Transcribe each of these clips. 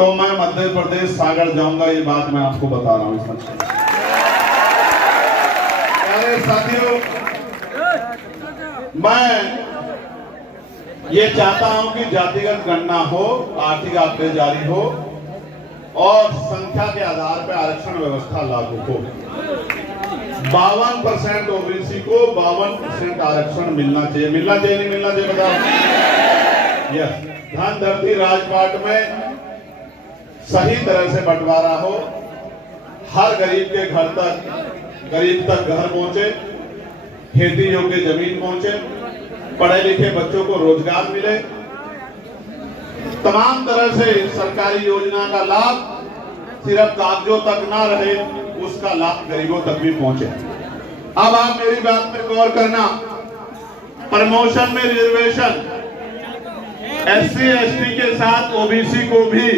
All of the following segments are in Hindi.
तो मैं मध्य प्रदेश सागर जाऊंगा, ये बात मैं आपको बता रहा हूँ। अरे साथियों, मैं ये चाहता हूं कि जातिगत गणना हो, आर्थिक आंकड़े जारी हो और संख्या के आधार पर आरक्षण व्यवस्था लागू हो। 52% ओबीसी को 52% आरक्षण मिलना चाहिए। मिलना चाहिए नहीं मिलना चाहिए बताओ? यस। धन धरती राजपाट में सही तरह से बंटवारा हो, हर गरीब के घर तक, गरीब तक घर पहुंचे, खेती योग्य जमीन पहुंचे, पढ़े लिखे बच्चों को रोजगार मिले, तमाम तरह से सरकारी योजना का लाभ सिर्फ कागजों तक ना रहे, उसका लाभ गरीबों तक भी पहुंचे। अब आप मेरी बात पे गौर करना। प्रमोशन में रिजर्वेशन एससी एसटी के साथ ओबीसी को भी,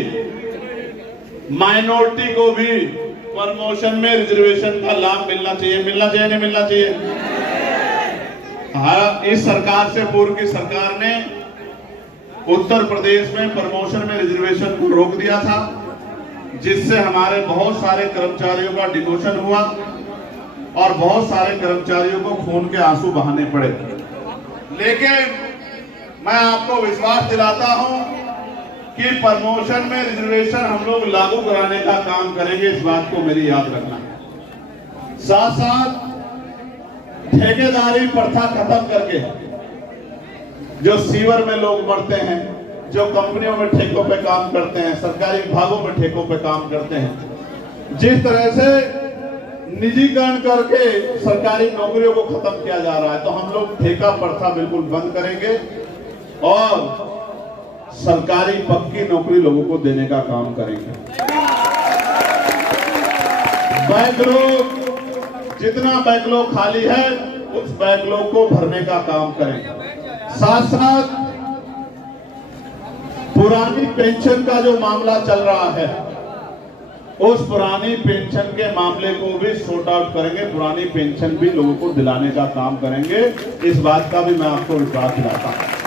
माइनॉरिटी को भी प्रमोशन में रिजर्वेशन का लाभ मिलना चाहिए। मिलना चाहिए नहीं मिलना चाहिए? हाँ, इस सरकार से पूर्व की सरकार ने उत्तर प्रदेश में प्रमोशन में रिजर्वेशन को रोक दिया था, जिससे हमारे बहुत सारे कर्मचारियों का डिमोशन हुआ और बहुत सारे कर्मचारियों को खून के आंसू बहाने पड़े। लेकिन मैं आपको विश्वास दिलाता हूं कि प्रमोशन में रिजर्वेशन हम लोग लागू कराने का काम करेंगे, इस बात को मेरी याद रखना। साथ साथ ठेकेदारी प्रथा खत्म करके, जो सीवर में लोग मरते हैं, जो कंपनियों में ठेकों पे काम करते हैं, सरकारी विभागों में ठेकों पे काम करते हैं, जिस तरह से निजीकरण करके सरकारी नौकरियों को खत्म किया जा रहा है, तो हम लोग ठेका प्रथा बिल्कुल बंद करेंगे और सरकारी पक्की नौकरी लोगों को देने का काम करेंगे। बैकलॉग, जितना बैकलॉग खाली है उस बैकलॉग को भरने का काम करें। साथ साथ पुरानी पेंशन का जो मामला चल रहा है, उस पुरानी पेंशन के मामले को भी सॉर्ट आउट करेंगे, पुरानी पेंशन भी लोगों को दिलाने का काम करेंगे। इस बात का भी मैं आपको विश्वास दिलाता हूं।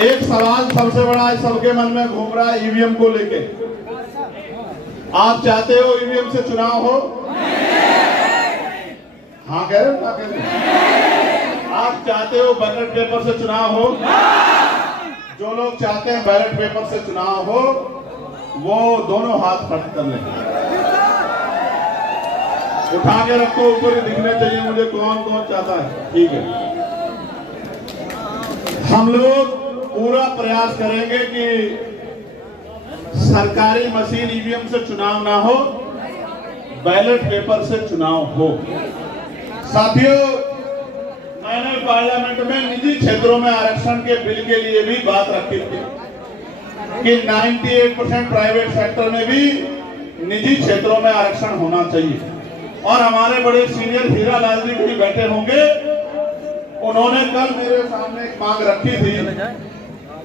एक सवाल सबसे बड़ा है, सबके मन में घूम रहा है ईवीएम को लेके। आप चाहते हो ईवीएम से चुनाव हो? हाँ कह रहे हो? क्या कह रहे हो? आप चाहते हो बैलेट पेपर से चुनाव हो? जो लोग चाहते हैं बैलेट पेपर से चुनाव हो, वो दोनों हाथ खड़े कर लें, उठा के रखो, ऊपर ही दिखने चाहिए मुझे कौन कौन चाहता है। ठीक है, हम लोग पूरा प्रयास करेंगे कि सरकारी मशीन ईवीएम से चुनाव ना हो, बैलेट पेपर से चुनाव हो। साथियों, मैंने पार्लियामेंट में निजी क्षेत्रों में आरक्षण के बिल के लिए भी बात रखी थी कि 98% प्राइवेट सेक्टर में भी निजी क्षेत्रों में आरक्षण होना चाहिए। और हमारे बड़े सीनियर हीरा लाल जी भी बैठे होंगे, उन्होंने कल मेरे सामने एक मांग रखी थी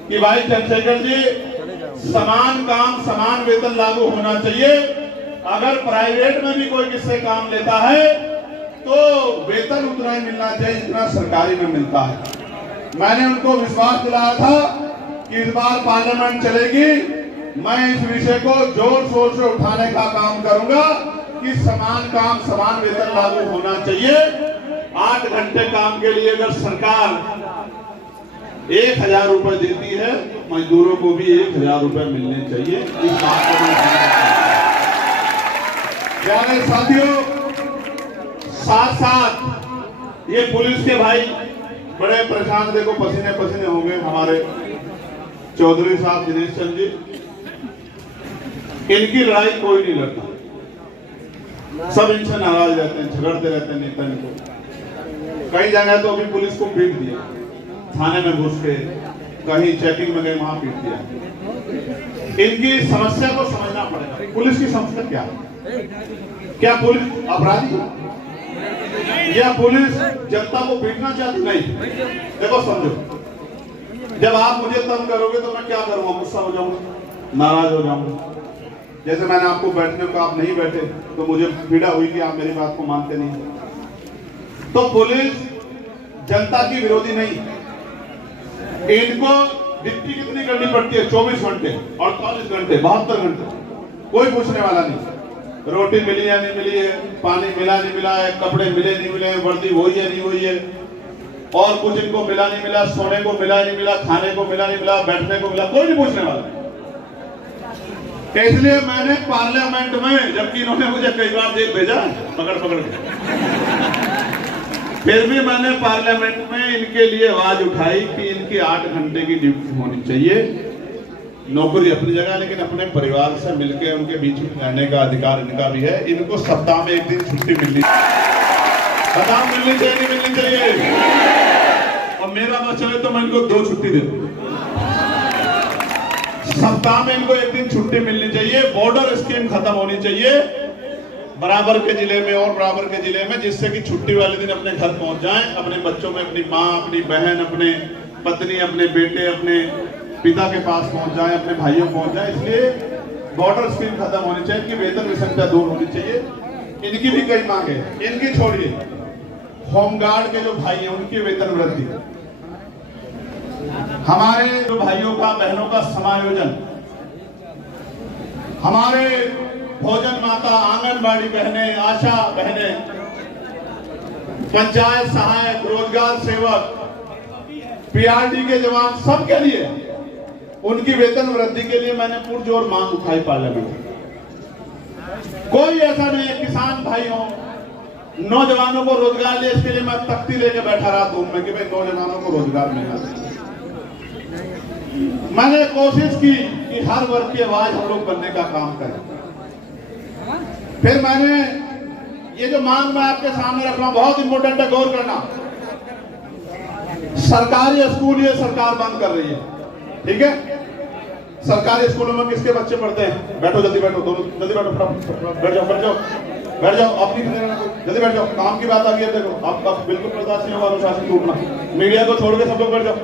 कि भाई चंद्रशेखर जी, समान काम समान वेतन लागू होना चाहिए। अगर प्राइवेट में भी कोई किससे काम लेता है तो वेतन उतना ही मिलना चाहिए जितना सरकारी में मिलता है। मैंने उनको विश्वास दिलाया था कि इस बार पार्लियामेंट चलेगी, मैं इस विषय को जोर शोर से उठाने का काम करूंगा कि समान काम समान वेतन लागू होना चाहिए। 8 घंटे काम के लिए अगर सरकार 1000 रुपए देती है, मजदूरों को भी 1000 रुपए मिलने चाहिए। इस बात को प्यारे साथियों, साथ साथ ये पुलिस के भाई बड़े परेशान, देखो पसीने पसीने हो गए हमारे चौधरी साहब दिनेश चंद जी। इनकी लड़ाई कोई नहीं लड़ता, सब इनसे नाराज रहते हैं, झगड़ते रहते हैं नेता इनको। कई जगह तो अभी पुलिस को पीट दिया, थाने में घुस के, कहीं चेकिंग में गए वहां पीट दिया। इनकी समस्या को समझना पड़ेगा। पुलिस की समस्या क्या है? क्या पुलिस अपराधी है या पुलिस जनता को पीटना चाहती? नहीं। देखो समझो, जब आप मुझे तंग करोगे तो मैं क्या करूंगा? गुस्सा हो जाऊंगा, नाराज हो जाऊंगा। जैसे मैंने आपको बैठने को, आप नहीं बैठे तो मुझे पीड़ा हुई कि आप मेरी बात को मानते नहीं। तो पुलिस जनता की विरोधी नहीं, इनको ड्यूटी कितनी करनी पड़ती है? 24 घंटे, 48 घंटे, 72 घंटे, कोई पूछने वाला नहीं। रोटी मिली या नहीं मिली है, पानी मिला नहीं मिला है, कपड़े मिले नहीं मिले, वर्दी हुई है नहीं हुई है, और कुछ इनको मिला नहीं मिला, सोने को मिला नहीं मिला, खाने को मिला नहीं मिला, बैठने को मिला, कोई नहीं पूछने वाला। इसलिए मैंने पार्लियामेंट में, जबकि इन्होंने मुझे कई बार जेल भेजा पकड़ पकड़ के, फिर भी मैंने पार्लियामेंट में इनके लिए आवाज उठाई कि इनकी 8 घंटे की ड्यूटी होनी चाहिए। नौकरी अपनी जगह, लेकिन अपने परिवार से मिलकर उनके बीच में रहने का अधिकार इनका भी है। इनको सप्ताह में 1 दिन छुट्टी मिलनी चाहिए, नहीं मिलनी चाहिए। और मेरा बस चले तो मैं इनको 2 छुट्टी दे दूं। सप्ताह में इनको 1 दिन छुट्टी मिलनी चाहिए। बॉर्डर स्कीम खत्म होनी चाहिए बराबर के जिले में और बराबर के जिले में, जिससे कि छुट्टी वाले दिन अपने घर पहुंच जाएं, अपने बच्चों में अपनी माँ, अपनी बहन, अपने पत्नी, अपने बेटे, अपने पिता के पास पहुंच जाएं, अपने भाइयों पहुंच जाएं। इसलिए बॉर्डर स्कीम खत्म होनी चाहिए, इनकी वेतन विषमता दूर होनी चाहिए। इनकी भी कई मांग है, इनकी छोड़िए, होमगार्ड के जो भाई हैं उनकी वेतन वृद्धि, हमारे जो भाइयों का बहनों का समायोजन, हमारे भोजन माता, आंगनबाड़ी बहनें, आशा बहनें, पंचायत सहायक, रोजगार सेवक, पीआरडी के जवान, सबके लिए उनकी वेतन वृद्धि के लिए मैंने पुरजोर मांग उठाई पार्लियामेंट। कोई ऐसा नहीं है, किसान भाई हो, नौजवानों को रोजगार ले, इसके लिए मैं तख्ती लेके बैठा रहा धूम में कि भाई नौजवानों को रोजगार मिलना चाहिए। मैंने कोशिश की कि हर वर्ग की आवाज हम लोग बनने का काम करें। फिर मैंने ये जो मांग मैं आपके सामने रख रहा हूं, बहुत इंपॉर्टेंट है, गौर करना। सरकारी स्कूल ये सरकार बंद कर रही है, ठीक है? सरकारी स्कूलों में किसके बच्चे पढ़ते हैं? बैठो, जल्दी बैठो, दोनों जल्दी बैठो, बैठ जाओ, बैठ जाओ, बैठ जाओ, अपनी जल्दी बैठ जाओ। काम की बात आ गई है, देखो आप बिल्कुल बर्दाश्त नहीं होगा अनुशासन टूटना। मीडिया को छोड़ के सब लोग बैठ जाओ,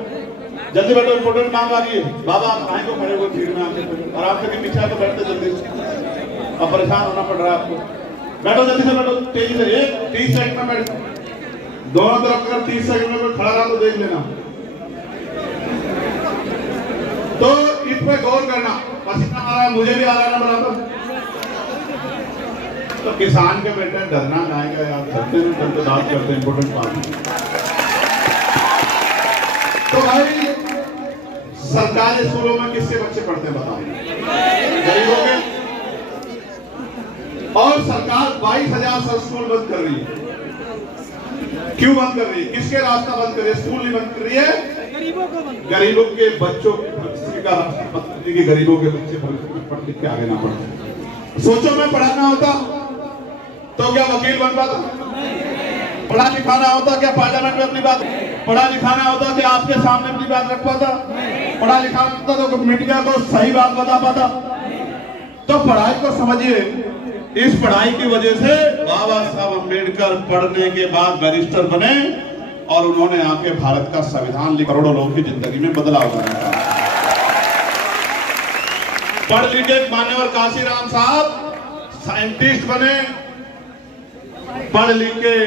जल्दी बैठो, इंपोर्टेंट मांग आ गई है। बाबा आप कहाँ को खड़े हुए भीड़ में आके, और आप कहीं पीछे तो बैठते जल्दी, अब परेशान होना पड़ रहा है आपको। बैठो, जल्दी से बैठो, तेजी से, 30 सेकंड में बैठो। दोनों तरफ अगर 30 सेकंड में कोई खड़ा रहा तो देख लेना। तो इस पे गौर करना। पसीना आ रहा है, मुझे भी आ रहा है ना बराबर। तो किसान के बेटे डरना आएगा यार, डरते नहीं, डरते बात करते, इंपोर्टेंट बात। तो भाई सरकारी स्कूलों में किसके बच्चे पढ़ते हैं बताओ? गरीबों के। और सरकार 22,000 स्कूल बंद कर रही है। क्यों बंद कर रही है? किसके रास्ता बंद कर रही है? स्कूल नहीं बंद कर रही है, गरीबों के बच्चों का, गरीबों के बच्चे पढ़ लिख के आगे ना बढ़ते। सोचो मैं पढ़ाना होता तो क्या वकील बन पाता? पढ़ा लिखाना होता क्या पार्लियामेंट में अपनी बात, पढ़ा लिखाना होता कि आपके सामने अपनी बात रख पाता? पढ़ा लिखाना होता तो मीडिया को सही बात बता पाता? तो पढ़ाई को समझिए। इस पढ़ाई की वजह से बाबा साहब अम्बेडकर पढ़ने के बाद बैरिस्टर बने और उन्होंने आके भारत का संविधान लिख करोड़ों लोगों की जिंदगी में बदलाव लाया। पढ़ लिखे मान्यवर काशीराम साहब साइंटिस्ट बने, पढ़ लिख के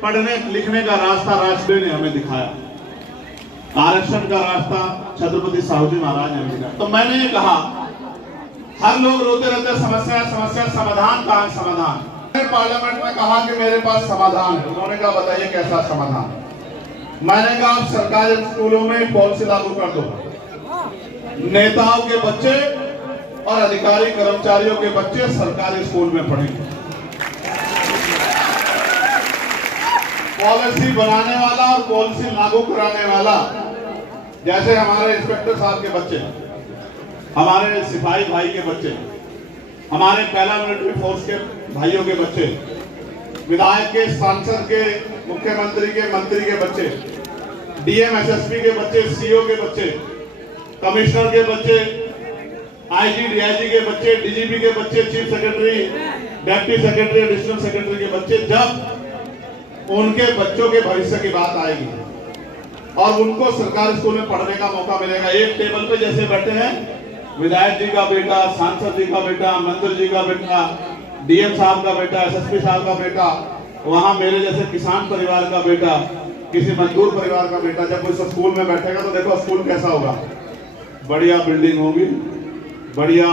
पढ़ने लिखने का रास्ता राष्ट्र ने हमें दिखाया, आरक्षण का रास्ता छत्रपति साहू जी महाराज ने दिखाया। तो मैंने ये कहा, हर लोग रोते रहते समस्या समस्या, समाधान कहाँ है? समाधान। मैंने पार्लियामेंट में कहा कि मेरे पास समाधान है। उन्होंने कहा बताइए कैसा समाधान? मैंने कहा आप सरकारी स्कूलों में पॉलिसी लागू कर दो, नेताओं के बच्चे और अधिकारी कर्मचारियों के बच्चे सरकारी स्कूल में पढ़ेंगे। पॉलिसी बनाने वाला और पॉलिसी लागू कराने वाला, जैसे हमारे इंस्पेक्टर साहब के बच्चे, हमारे सिपाही भाई के बच्चे, हमारे पैरामिलिट्री फोर्स के भाइयों के बच्चे, विधायक के, सांसद के, मुख्यमंत्री के, मंत्री के बच्चे, डीएम एसएसपी के बच्चे, सीओ के बच्चे, कमिश्नर के बच्चे, आईजी डीआईजी के बच्चे, डीजीपी के बच्चे, chief secretary, deputy secretary, additional secretary के बच्चे, जब उनके बच्चों के भविष्य की बात आएगी और उनको सरकारी स्कूल में पढ़ने का मौका मिलेगा, एक टेबल पे जैसे बैठे हैं विधायक जी का बेटा, सांसद जी का बेटा, मंत्री जी का बेटा, डीएम साहब का बेटा, एसएसपी साहब का बेटा, वहां मेरे जैसे किसान परिवार का बेटा, किसी मजदूर परिवार का बेटा, जब वो स्कूल में बैठेगा तो देखो स्कूल कैसा होगा। बढ़िया बिल्डिंग होगी, बढ़िया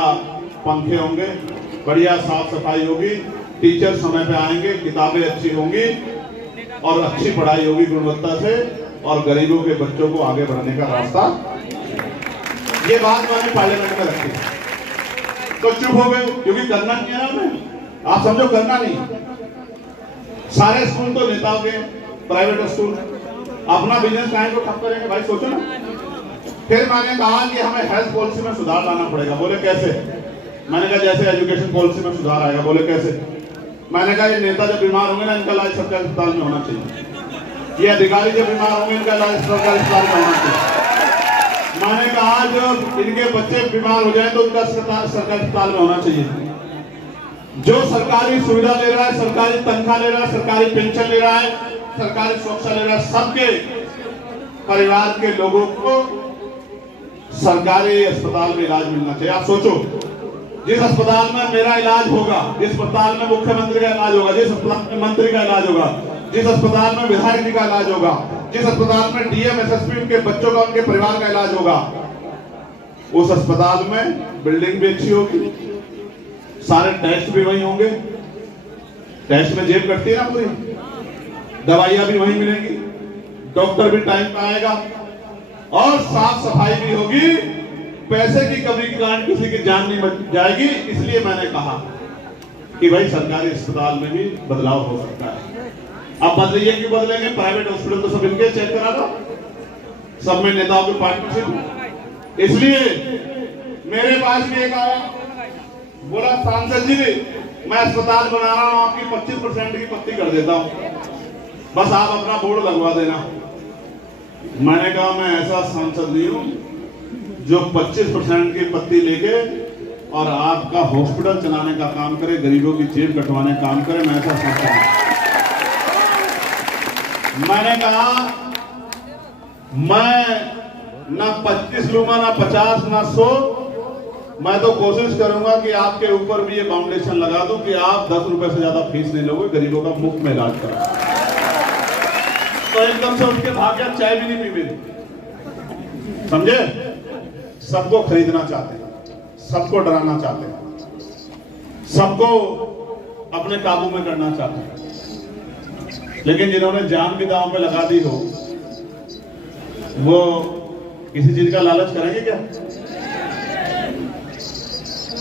पंखे होंगे, बढ़िया साफ सफाई होगी, टीचर समय पे आएंगे, किताबें अच्छी होंगी और अच्छी पढ़ाई होगी गुणवत्ता से, और गरीबों के बच्चों को आगे बढ़ने का रास्ता। ये बात मैंने पार्लियामेंट में रखी, तो चुप हो गए क्योंकि करना नहीं है ना हमें। आप समझो करना नहीं। सारे स्कूल तो नेताओं के, प्राइवेट स्कूल, अपना बिजनेस लाइन को ठप करेंगे भाई, सोचो ना। फिर मैंने कहा कि हमें हेल्थ पॉलिसी में सुधार लाना पड़ेगा। बोले कैसे? मैंने कहा जैसे एजुकेशन पॉलिसी में सुधार आएगा। बोले कैसे? मैंने कहा ये नेता जब बीमार होंगे ना, इनका इलाज सरकारी अस्पताल में होना चाहिए। ये अधिकारी जब बीमार होंगे, इनका इलाज सरकारी अस्पताल में होना चाहिए। मैंने कहा जब इनके बच्चे बीमार हो जाए तो उनका सरकारी अस्पताल में होना चाहिए। जो सरकारी सुविधा ले रहा है, सरकारी तनख्वाह ले रहा है, सरकारी पेंशन ले रहा है, सरकारी सुरक्षा ले रहा है, सबके परिवार के लोगों को सरकारी अस्पताल में इलाज मिलना चाहिए। आप सोचो, जिस अस्पताल में मेरा इलाज होगा, जिस अस्पताल में मुख्यमंत्री का इलाज होगा, जिस अस्पताल में मंत्री का इलाज होगा, जिस अस्पताल में विधायक जी का इलाज होगा, जिस अस्पताल में डीएम एसएसपी उनके बच्चों का, उनके परिवार का इलाज होगा, उस अस्पताल में बिल्डिंग भी अच्छी होगी, सारे टेस्ट भी वही होंगे। टेस्ट में जेब कटती है ना पूरी, दवाइयां भी वही मिलेंगी, डॉक्टर भी टाइम पे आएगा और साफ सफाई भी होगी। पैसे की कमी के कारण किसी की जान नहीं बच जाएगी। इसलिए मैंने कहा कि भाई सरकारी अस्पताल में भी बदलाव हो सकता है। अब बदलिए कि बदलेंगे, प्राइवेट हॉस्पिटल तो सब इनके चेक करा दो, सब में नेताओं की पार्टनरशिप। इसलिए मेरे पास भी एक आया, बोला सांसद जी मैं अस्पताल बना रहा हूं, आपकी 25% की पत्ती कर देता हूं, बस आप अपना बोर्ड लगवा देना। मैंने कहा मैं ऐसा सांसद नहीं हूं जो 25% की पत्ती लेके और आपका हॉस्पिटल चलाने का काम करे, गरीबों की जेब कटवाने का काम करे। मैं ऐसा सांसद नहीं। मैंने कहा मैं ना 25 लूंगा, ना 50, ना 100। मैं तो कोशिश करूंगा कि आपके ऊपर भी ये फाउंडेशन लगा दूं कि आप 10 रुपए से ज्यादा फीस नहीं लोगे, गरीबों का मुफ्त में इलाज करा। तो एकदम से उसके भाग गया, चाय भी नहीं पी मेरी। समझे? सबको खरीदना चाहते हैं, सबको डराना चाहते हैं, सबको अपने काबू में करना चाहते हैं। लेकिन जिन्होंने जान भी दांव पे लगा दी हो, वो किसी चीज का लालच करेंगे क्या?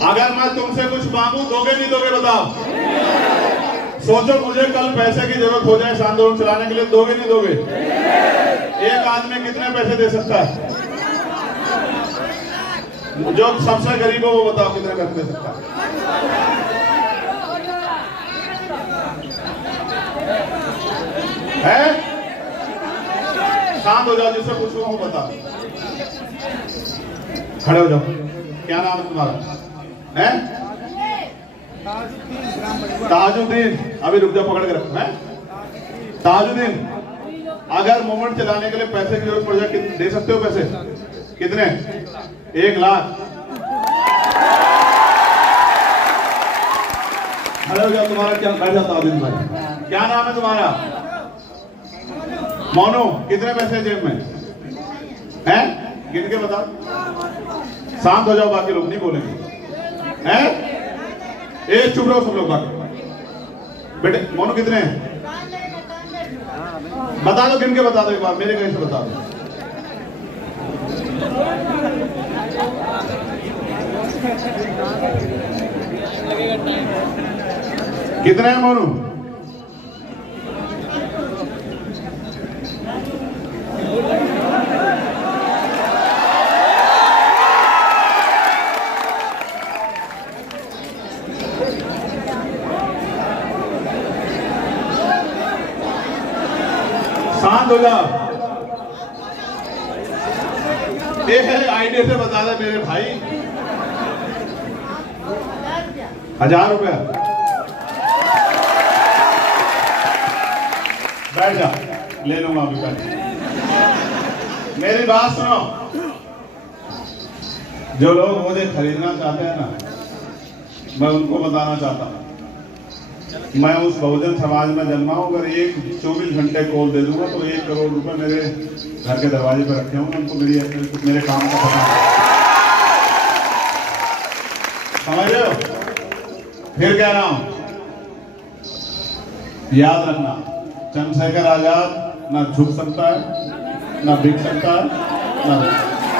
अगर मैं तुमसे कुछ मांगू, दोगे नहीं दोगे? बताओ। सोचो मुझे कल पैसे की जरूरत हो जाए इस आंदोलन चलाने के लिए, दोगे नहीं दोगे? एक आदमी कितने पैसे दे सकता है? जो सबसे गरीब हो वो बताओ कितने पैसे दे सकता है? शांत हो जाओ, जिससे पूछूंगा वो बता। खड़े हो जाओ। क्या नाम है तुम्हारा? है ताजुद्दीन। अभी रुक जाओ, पकड़ के रखो। है ताजुद्दीन, अगर मूवमेंट चलाने के लिए पैसे की जरूरत पड़ जाए, दे सकते हो पैसे? कितने? 1 लाख। खड़े हो जाओ। तुम्हारा क्या खर्चा? ताजुद्दीन भाई, क्या नाम है तुम्हारा? मोनू। कितने पैसे जेब में है? गिन के बताओ। शांत हो जाओ, बाकी लोग नहीं बोलेंगे। हैं? चुप रहो सब लोग। बाकी बेटे मोनू कितने हैं? बता दो, गिन के बता दो एक बार, मेरे कैसे बता दो। कितने हैं मोनू? शांत हो जाओ। आईडी से बता दे मेरे भाई। 1000 रुपया। बैठ जा, ले लूंगा अभी। मेरी बात सुनो, जो लोग मुझे खरीदना चाहते हैं ना, मैं उनको बताना चाहता हूँ, मैं उस बहुजन समाज में जन्मा हूं। अगर 24 घंटे कॉल दे दूंगा तो 1 करोड़ रुपए मेरे घर के दरवाजे पर रखे होंगे। उनको मेरे काम का पता है। समझ रहे हो? फिर कह रहा हूं, याद रखना, चंद्रशेखर आजाद ना झुक सकता है, ना बिक सकता है, ना रुक सकता है।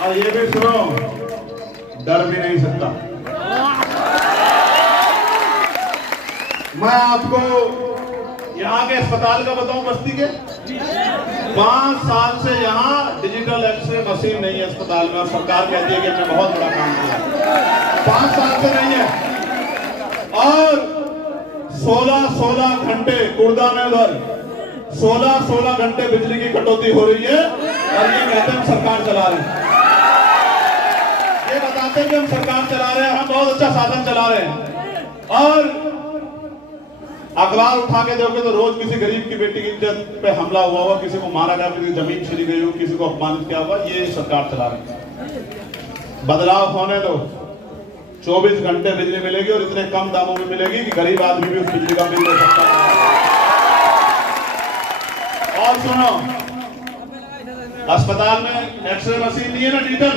और ये भी सुनो, डर भी नहीं सकता। मैं आपको यहाँ के अस्पताल का बताऊं, बस्ती के 5 साल से यहाँ डिजिटल एक्सरे मशीन नहीं है अस्पताल में, और सरकार कहती है कि हमने बहुत बड़ा काम किया। 5 साल से नहीं है। और 16 घंटे कुर्दा में उधर 16 घंटे बिजली की कटौती हो रही है, और ये कहते हैं हम सरकार चला रहे हैं। ये बताते हैं कि हम सरकार चला रहे हैं, हम बहुत अच्छा साधन चला रहे हैं। और अखबार उठा के देखोगे तो रोज किसी गरीब की बेटी की इज्जत पे हमला हुआ हुआ, किसी को मारा गया, किसी की जमीन छीनी गई हो, किसी को अपमानित किया हुआ, ये सरकार चला रही है। बदलाव होने दो, 24 घंटे बिजली मिलेगी, और इतने कम दामों में मिलेगी कि गरीब आदमी भी उस बिजली का बिल दे सकता है। और सुनो, अस्पताल में एक्सरे मशीन नहीं है ना डिजिटल,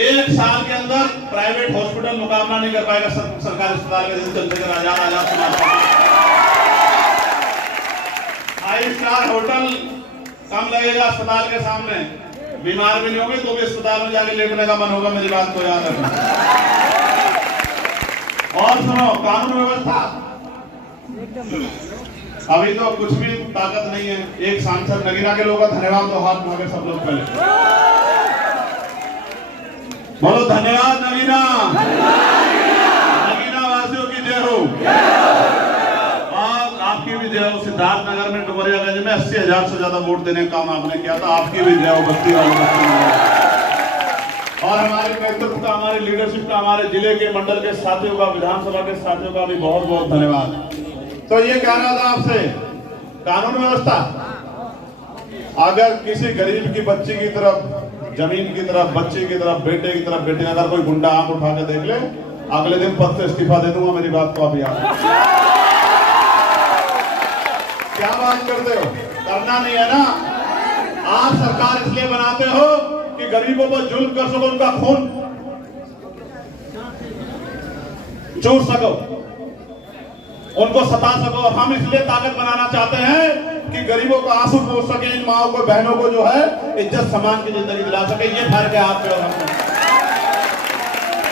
1 साल के अंदर प्राइवेट हॉस्पिटल मुकाबला नहीं कर पाएगा सरकारी अस्पताल के। दिन Chandrashekhar Azad five star hotel कम लगेगा अस्पताल के सामने, बीमार भी नहीं होंगे तो भी अस्पताल में जाके लेटने का मन होगा, मेरी बात को याद रखना। और सुनो, कानून व्यवस्था अभी तो कुछ भी ताकत नहीं है। एक सांसद नगीना के लोगों का धन्यवाद, तो हाथ मांगे सब लोग पहले बोलो धन्यवाद नगीना। नगीना वासियों की जय हो, और आपकी भी जय हो। सिद्धार्थनगर में डुमरियागंज में 80,000 से ज्यादा वोट देने का काम आपने किया था, आपकी भी जय हो बस्ती वालों। और हमारे नेतृत्व का, हमारे लीडरशिप का, हमारे जिले के मंडल के साथियों का, विधानसभा के साथियों का भी बहुत बहुत धन्यवाद। तो ये कह रहा था आपसे, कानून व्यवस्था, अगर किसी गरीब की बच्ची की तरफ, जमीन की तरफ, बच्चे की तरफ, बेटे की तरफ, बेटे अगर कोई गुंडा आंख उठा के देख ले, अगले दिन पद से इस्तीफा दे दूंगा, मेरी बात को आप याद। क्या बात करते हो? करना नहीं है ना। आप सरकार इसलिए बनाते हो कि गरीबों पर जुल्म कर सको, उनका खून चूस सको, उनको सता सको। हम इसलिए ताकत बनाना चाहते हैं कि गरीबों को आंसू पोंछ सके, इन माओ को, बहनों को जो है इज्जत सम्मान की जिंदगी दिला सके। ये फर्क है आप पे और हम में।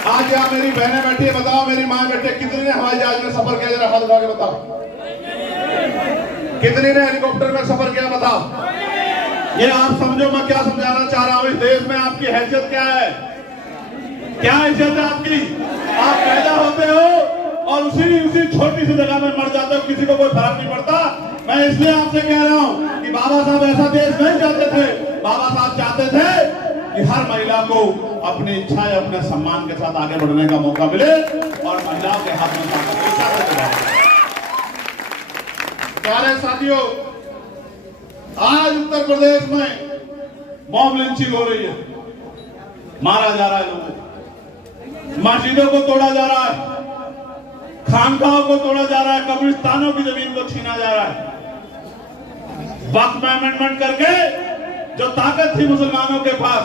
आज यहाँ मेरी बहनें बैठी है, बताओ मेरी माँ बेटे कितने ने हवाई जहाज में सफर किया, जरा हाथ उठा के बताओ। कितने ने हेलीकॉप्टर में सफर किया, बताओ। ये आप समझो मैं क्या समझाना चाह रहा हूँ। इस देश में आपकी हैसियत क्या है? क्या हैसियत है आपकी? आप पैदा होते हो और उसी छोटी सी जगह में मर जाते हो, किसी को कोई फर्क नहीं पड़ता। मैं इसलिए आपसे कह रहा हूं कि बाबा साहब ऐसा देश नहीं चाहते थे। बाबा साहब चाहते थे कि हर महिला को अपनी इच्छाएं, अपने सम्मान के साथ आगे बढ़ने का मौका मिले, और महिलाओं के हाथ में प्यारे साथियों, आज उत्तर प्रदेश में मॉब लिंचिंग हो रही है, मारा जा रहा है लोगों, मस्जिदों को तोड़ा जा रहा है, खानकाहों को तोड़ा जा रहा है, कब्रिस्तानों की जमीन को छीना जा रहा है। वक्फ में अमेंडमेंट करके जो ताकत थी मुसलमानों के पास,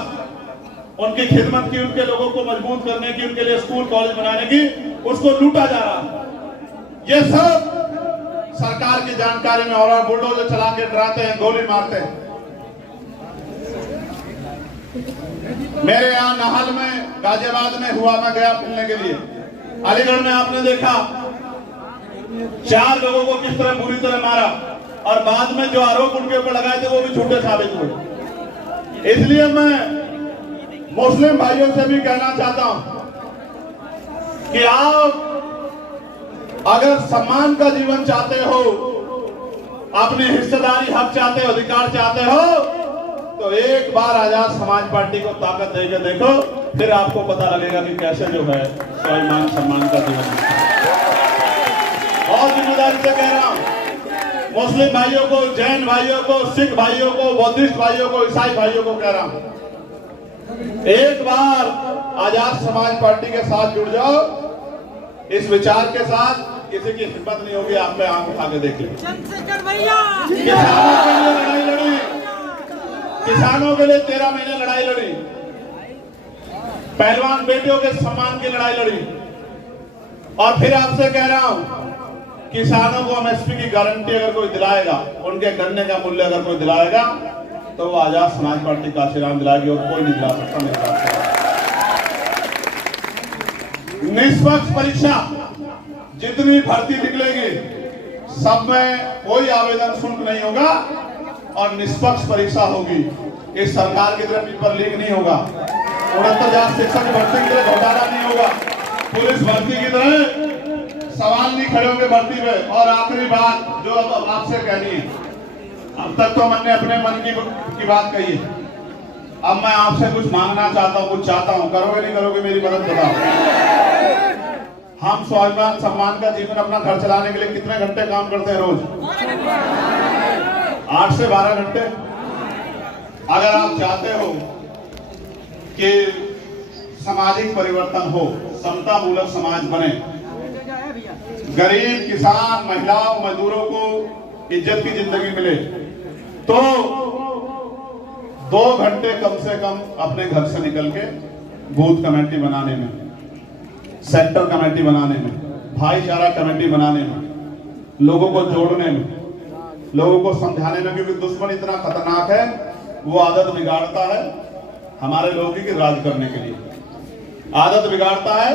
उनकी खिदमत की, उनके लोगों को मजबूत करने की, उनके लिए स्कूल कॉलेज बनाने की, उसको लूटा जा रहा है। ये सब सरकार की जानकारी में, और बुलडोजर चला के डराते हैं, गोली मारते हैं। मेरे यहाँ नाहल में, गाजियाबाद में हुआ, मैं गया मिलने के लिए। अलीगढ़ में आपने देखा 4 लोगों को किस तरह बुरी तरह मारा, और बाद में जो आरोप उनके ऊपर लगाए थे वो भी झूठे साबित हुए। इसलिए मैं मुस्लिम भाइयों से भी कहना चाहता हूं कि आप अगर सम्मान का जीवन चाहते हो, अपनी हिस्सेदारी, हक चाहते हो, अधिकार चाहते हो, तो एक बार आजाद समाज पार्टी को ताकत देके देखो, फिर आपको पता लगेगा कि कैसे जो है स्वाभिमान सम्मान का जीवन। और जिम्मेदारी से कह रहा हूं, मुस्लिम भाइयों को, जैन भाइयों को, सिख भाइयों को, बौद्धिस्ट भाइयों को, ईसाई भाइयों को कह रहा हूं, एक बार आजाद समाज पार्टी के साथ जुड़ जाओ। इस विचार के साथ किसी की हिम्मत नहीं होगी आप पे आंख उठा के देख ले। किसानों के लिए लड़ाई लड़ी, किसानों के लिए 13 महीने लड़ाई लड़ी, पहलवान बेटियों के सम्मान की लड़ाई लड़ी। और फिर आपसे कह रहा हूं, किसानों को एमएसपी की गारंटी अगर कोई दिलाएगा, उनके गन्ने का मूल्य अगर कोई दिलाएगा, तो वो आजाद समाज पार्टी काशीराम दिलाएगी, और कोई नहीं दिला सकता मेरे पास। निष्पक्ष परीक्षा, जितनी भर्ती निकलेगी सब में कोई आवेदन शुल्क नहीं होगा और निष्पक्ष परीक्षा होगी। इस सरकार की तरफ पेपर लीक नहीं होगा, 69,000 शिक्षक भर्ती की तरह घोटाला नहीं होगा, पुलिस भर्ती की तरह सवाल नहीं खड़े होंगे भर्ती पे। और आखिरी बात जो अब आपसे कहनी है, अब तक तो मैंने अपने मन की बात कही है, अब मैं आपसे कुछ मांगना चाहता हूँ, कुछ चाहता हूँ, करोगे नहीं करोगे मेरी मदद बताओ। हम स्वाभिमान सम्मान का जीवन अपना घर चलाने के लिए कितने घंटे काम करते हैं रोज? 8 से 12 घंटे। अगर आप चाहते हो कि सामाजिक परिवर्तन हो, समता मूलक समाज बने, गरीब किसान महिलाओं मजदूरों को इज्जत की जिंदगी मिले, तो 2 घंटे कम से कम अपने घर से निकल के बूथ कमेटी बनाने में, सेक्टर कमेटी बनाने में, भाईचारा कमेटी बनाने में, लोगों को जोड़ने में, लोगों को समझाने में, क्योंकि दुश्मन इतना खतरनाक है, वो आदत बिगाड़ता है हमारे लोगों की राज करने के लिए, आदत बिगाड़ता है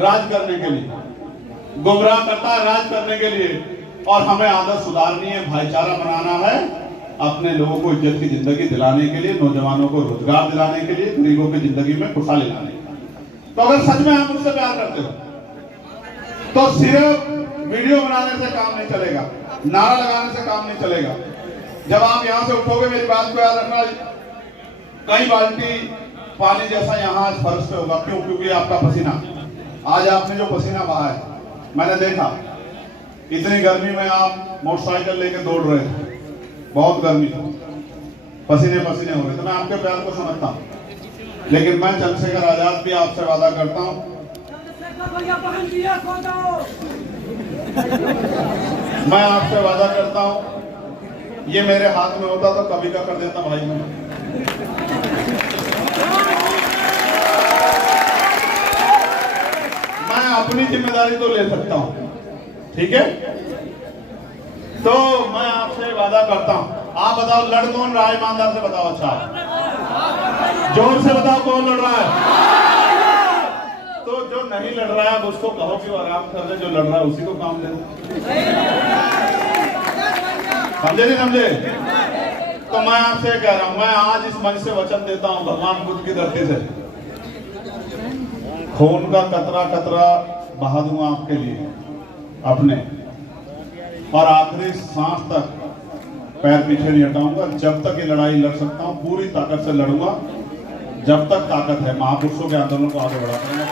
राज करने के लिए, गुमराह करता है राज करने के लिए। और हमें आदत सुधारनी है, भाईचारा बनाना है, अपने लोगों को इज्जत की जिंदगी दिलाने के लिए, नौजवानों को रोजगार दिलाने के लिए, गरीबों की जिंदगी में खुशहाली लाने के लिए। तो अगर सच में आप मुझसे प्यार करते हो तो सिर्फ वीडियो बनाने से काम नहीं चलेगा, नारा लगाने से काम नहीं चलेगा। जब आप यहां से उठोगे, मेरी बात को याद रखना, कई बाल्टी पानी जैसा यहाँ फर्श पे होगा। क्यों? क्योंकि आपका पसीना, आज आपने जो पसीना बहा है, मैंने देखा इतनी गर्मी में आप मोटरसाइकिल लेके दौड़ रहे थे, बहुत गर्मी, पसीने पसीने हो रहे, तो मैं आपके प्यार को समझता हूँ। लेकिन मैं चंद्रशेखर आजाद भी आपसे वादा करता हूँ, मैं आपसे वादा करता हूँ, ये मेरे हाथ में होता तो कभी का कर देता भाई। मैं अपनी जिम्मेदारी तो ले सकता हूँ, ठीक है? तो मैं आपसे वादा करता हूँ, आप बताओ लड़ कौन रहा है? ईमानदार से बताओ, अच्छा जोर से बताओ कौन लड़ रहा है? तो जो नहीं लड़ रहा है उसको कहो कि वो आराम कर ले, जो लड़ रहा है उसी को काम दे। समझे नहीं समझे? तो मैं आपसे कह रहा हूं, मैं आज इस मंच से वचन देता हूं, भगवान बुद्ध की धरती से, खून का कतरा कतरा बहा दूंगा आपके लिए अपने, और आखिरी सांस तक पैर पीछे नहीं हटाऊंगा। जब तक ये लड़ाई लड़ सकता हूं पूरी ताकत से लड़ूंगा, जब तक ताकत है। महापुरुषों के आंदोलन को आगे बढ़ाते हैं।